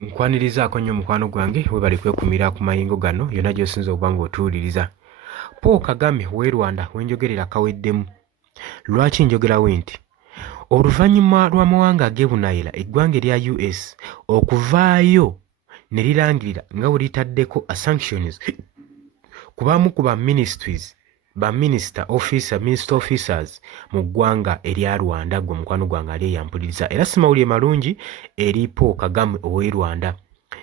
Nkwanirizaako nnyo mukwano gwange webali kwekumira ku mayingo gano yonna gy'osinza okuba ng'otuwuliriza. Paul Kagame w'e Rwanda we njogerera kaweddemu. Lwaki njogerawo nti oluvannyuma lw'amawanga ag'ebunaayira eggwanga erya US okuvaayo ne lirangirira nga bwe litaddeko sanctions ku bamu ku minister officers mu ggwanga erya Rwanda gwe mukwano gwange ali eyampuliriza era si mawulire malungi eri Paul Kagame ow'e Rwanda.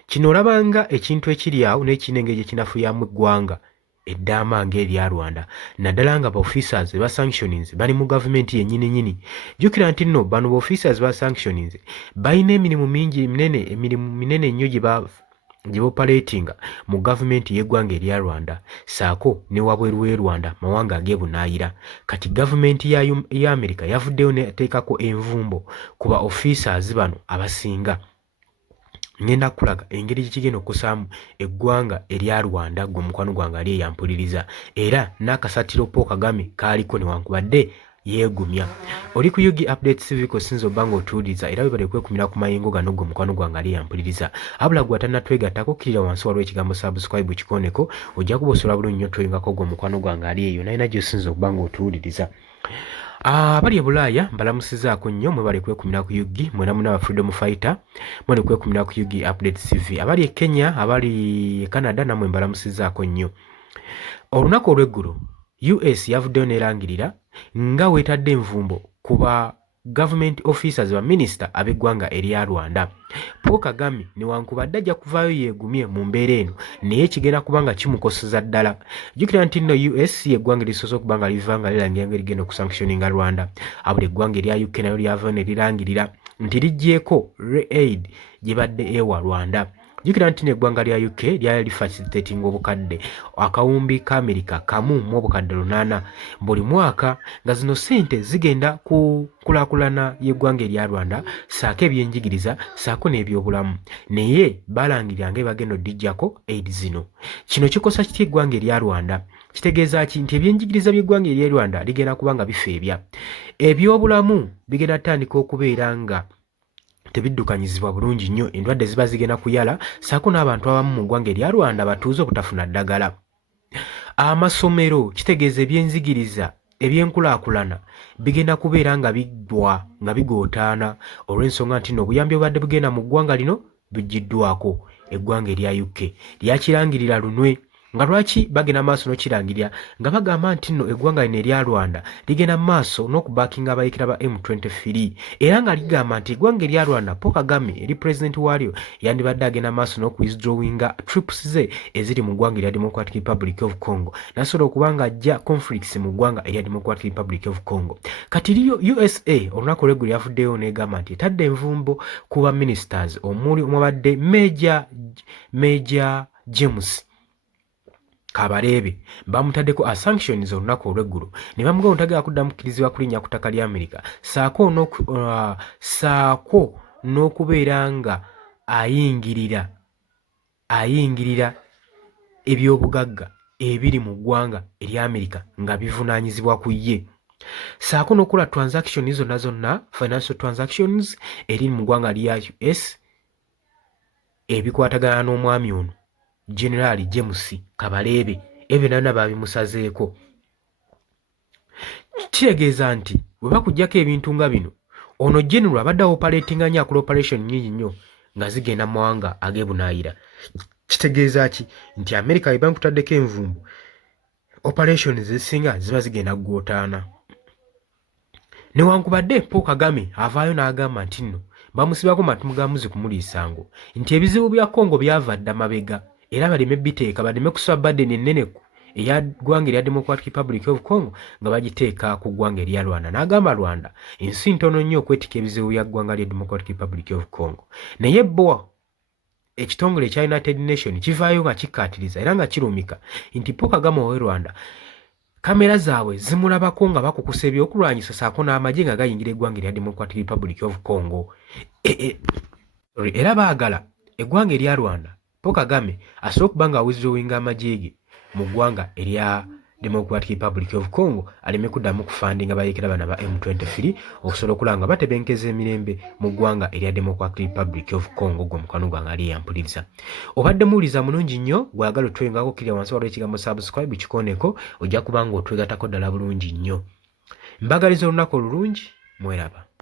Kino olabanga ekintu ekiri awo n'ekinenge gye kinafuyamu eggwanga eddaama ng'erya Rwanda naddala nga ba-officers ba sanctions bali mu gavumenti yennyini. Jjukira nti nno bano ba-officers ba sanctions balina emirimu minene nnyo gye operatinga mu gavumenti y'eggwanga erya Rwanda saako ne wabweru w'e Rwanda mawanga ag'ebunaayira. Kati gavumenti ya Amerika yavuddeyo n'eteekako envumbo ku ba-officers bano abasinga. Ngenda kulaga engeri gye kigenda okusaamu eggwanga erya Rwanda gwe mukwano gwange ali eyampuliriza era n'akasatiro Paul Kagame kaaliko newankubadde yeegumya. Oli ku UG Updates TV kosinza obba ng'otuwuliriza era webale kwekumira ku mayingo gano gwe mukwano gwange ali eyampuliriza. Abula gwe atannatwegattako kkirira wansi waliwo ekigambo subscribe kikoneko ojja kuba osobola bulungi nnyo toyingako gwe mukwano gwange ali eyo nalina gy'osinza obba ng'otuwuliriza. Abali e Bulaaya mbalamusizaako nnyo mwebale kwekumira ku UG mwena muna aba freedom fighter mwene kwekumira ku UG Updates TV. Abali e Kenya abali e Canada namwe mbalamusizaako nnyo. Olunaku olw'eggulo US yavuddeyo n'erangirira nga weetadde envumbo ku ba government officers ba minister ab'eggwanga erya Rwanda. Paul Kagame newankubadde ajja kuvaayo yeegumye mu mbeera eno naye kigenda kuba nga kimukoseza ddala. Jjukira nti nno US yeggwanga erisoose okuba nga liva nga lirangira nga erigenda okusanctioninga Rwanda. Abula eggwanga erya UK nayo lyavaayo ne lirangirira nti liggyeeko aid gye badde ewa Rwanda. Jjukira nti n'eggwanga lya UK lyali lifacilitatinga obukadde akawumbi ka Amerika kamu mu obukadde 8 buli mwaka nga zino ssente zigenda ku kulaakulana y'eggwanga erya Rwanda saako ebyenjigiriza saako n'ebyobulamu naye balangirira nga bagenda oddijjako aid zino. Kino kikosa kitya eggwanga erya Rwanda? Kitegeeza ki nti ebyenjigiriza by'eggwanga erya Rwanda ligenda kuba nga bifeebya, ebyobulamu bigenda tandika okubeera nga tebiddukanyizibwa bulungi nnyo, endwadde ziba zigenda kuyala saako n'abantu abamu mu ggwanga erya Rwanda batuuze obutafuna ddagala. Amasomero kitegeeza ebyenzigiriza ebyenkulaakulana bigenda kubeera nga biggwa nga bigootaana olw'ensonga nti nno obuyambi obadde bugenda mu ggwanga lino buggiddwako. Eggwanga erya UK lyakirangirira lunwe nga lwaki bagenda maaso n'okirangirira nga bagamba nti nno eggwanga lino erya Rwanda ligenda maaso n'okubaakinga abayekera ba M23 era nga ligamba nti eggwanga erya Rwanda Paul Kagame eri pulezidenti waalyo yandibadde agenda maaso n'okuwithdrawinga troops ze eziri mu ggwanga erya Democratic Republic of Congo nasobola okuba nga ajja conflicts mu ggwanga erya Democratic Republic of Congo. Kati USA olunaku olw'eggulu yavuddeyo n'egamba nti etadde envumbo ku ba ministers omuli omwabadde Major James Kabarebe bamutaddeko sanctions olunaku olw'eggulu ne bamugamba ontagala kuddamu kukkirizibwa kulinnya ku ttaka lya Amerika saako n'okubeera nga ayingirira ebyobugagga ebiri mu ggwanga erya Amerika nga bivunaanyizibwa ku ye saako n'okola transactions zonna financial transactions eri mu ggwanga lya US ebikwatagana n'omwami ono General James Kabarebe ebyo nana babimusazeeko. Kitegeeza nti bwe bakuggyako ebintu nga bino ono general abadde operatinga nnyo akola operation nnyingi nnyo nga zigenda mu mawanga ag'ebunaayira. Kitegeeza ki nti America eba nkutaddeko envumbu operation zisinga ziba zigenda kugootaana. Newankubadde Paul Kagame avaayo n'agamba nti nno bamusibako matumu ga muzi kumuliisango nti ebizibu bya Congo byava dda mabega era baleme biteeka baleme kusaba burden ennene eya ggwanga erya Democratic Republic of Congo nga bagiteeka ku ggwanga erya Rwanda. N'agamba Rwanda ensi ntono nnyo okwetika ebizibu bya ggwanga lya Democratic Republic of Congo naye BOA ekitongole ekya United Nations kivaayo nga kikkaatiriza era nga kirumika nti Paul Kagame ow'e Rwanda kamera zaabwe zimulabako nga bakukusa ebyokulwanyisa saako n'amagye nga gayingira eggwanga erya Democratic Republic of Congo era baagala eggwanga erya Rwanda Paul Kagame asobola okuba nga withdrawinga amagye ge mu ggwanga erya Democratic Republic of Congo aleme kuddamu kufandinga bayekera bana ba M23 okusobola okulanga batebenkeza emirembe mu ggwanga erya Democratic Republic of Congo gwe mukwano gwange ali yampuliriza. Obadde muwuliza mulungi nnyo bwagala otwengako kirya wansi waliwo ekigambo subscribe kikoneko ojja kubanga otwegatako ddala bulungi nnyo. Mbagaliza olunaku olulungi mweraba.